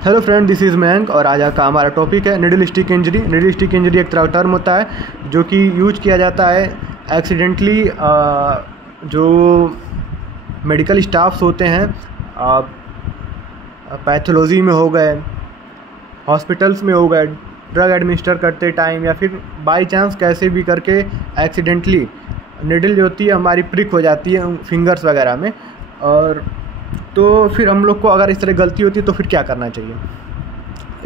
Hello friend, this is Mayank और आज का हमारा टॉपिक है needle stick injury. Needle stick injury एक तरह का टर्म होता है जो कि यूज किया जाता है एक्सीडेंटली। जो मेडिकल स्टाफ्स होते हैं पैथोलॉजी में हो गए, हॉस्पिटल्स में हो गए, ड्रग एडमिनिस्टर करते टाइम या फिर बाय चांस कैसे भी करके एक्सीडेंटली निडल जो होती है हमारी प्रिक हो जाती है फिंगर्स वगैरह में। और तो फिर हम लोग को अगर इस तरह गलती होती है तो फिर क्या करना चाहिए,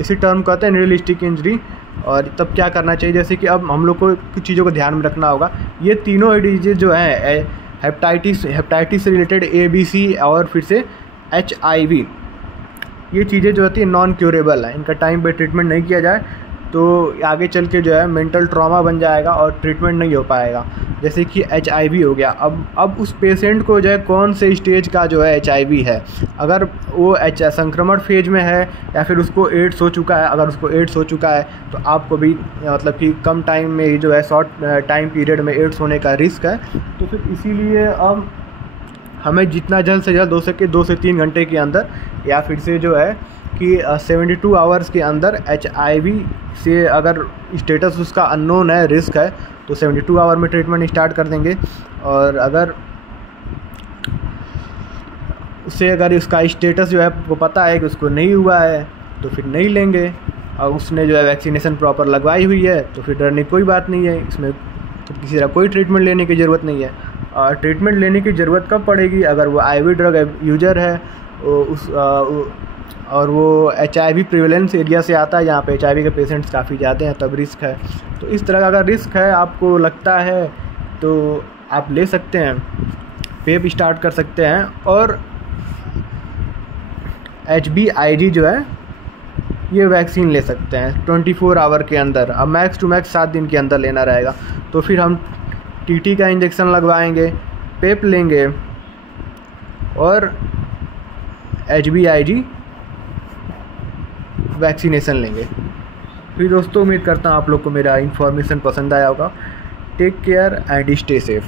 इसी टर्म कहते हैं निडल स्टिक इंजरी। और तब क्या करना चाहिए, जैसे कि अब हम लोग को कुछ चीज़ों को ध्यान में रखना होगा। ये तीनों डिजीज जो है हेपेटाइटिस से रिलेटेड ABC और फिर से HIV, ये चीज़ें जो होती है नॉन क्यूरेबल है। इनका टाइम पे ट्रीटमेंट नहीं किया जाए तो आगे चल के जो है मेंटल ट्रॉमा बन जाएगा और ट्रीटमेंट नहीं हो पाएगा। जैसे कि HIV हो गया, अब उस पेशेंट को जो है कौन से स्टेज का जो है HIV है, अगर वो संक्रमण फेज में है या फिर उसको एड्स हो चुका है। अगर उसको एड्स हो चुका है तो आपको भी मतलब कि कम टाइम में ही जो है शॉर्ट टाइम पीरियड में एड्स होने का रिस्क है। तो फिर इसीलिए अब हमें जितना जल्द से जल्द हो सके 2 से 3 घंटे के अंदर या फिर से जो है कि 72 आवर्स के अंदर HIV से अगर स्टेटस उसका अननोन है, रिस्क है, तो 72 आवर में ट्रीटमेंट स्टार्ट कर देंगे। और अगर उससे अगर इसका स्टेटस जो है आपको पता है कि उसको नहीं हुआ है तो फिर नहीं लेंगे। और उसने जो है वैक्सीनेशन प्रॉपर लगवाई हुई है तो फिर डरने की कोई बात नहीं है, इसमें तो किसी तरह कोई ट्रीटमेंट लेने की ज़रूरत नहीं है। और ट्रीटमेंट लेने की ज़रूरत कब पड़ेगी, अगर वो IV ड्रग यूजर है और वो HIV प्रिवेलेंस एरिया से आता है जहाँ पे HIV के पेशेंट्स काफ़ी ज़्यादा हैं, तब रिस्क है। तो इस तरह का अगर रिस्क है आपको लगता है तो आप ले सकते हैं, पेप स्टार्ट कर सकते हैं। और HBIG जो है ये वैक्सीन ले सकते हैं 24 आवर के अंदर। अब मैक्स टू मैक्स 7 दिन के अंदर लेना रहेगा। तो फिर हम TT का इंजेक्शन लगवाएंगे, पेप लेंगे और HBIG वैक्सीनेशन लेंगे। फिर दोस्तों उम्मीद करता हूँ आप लोग को मेरा इन्फॉर्मेशन पसंद आया होगा। Take care and stay safe.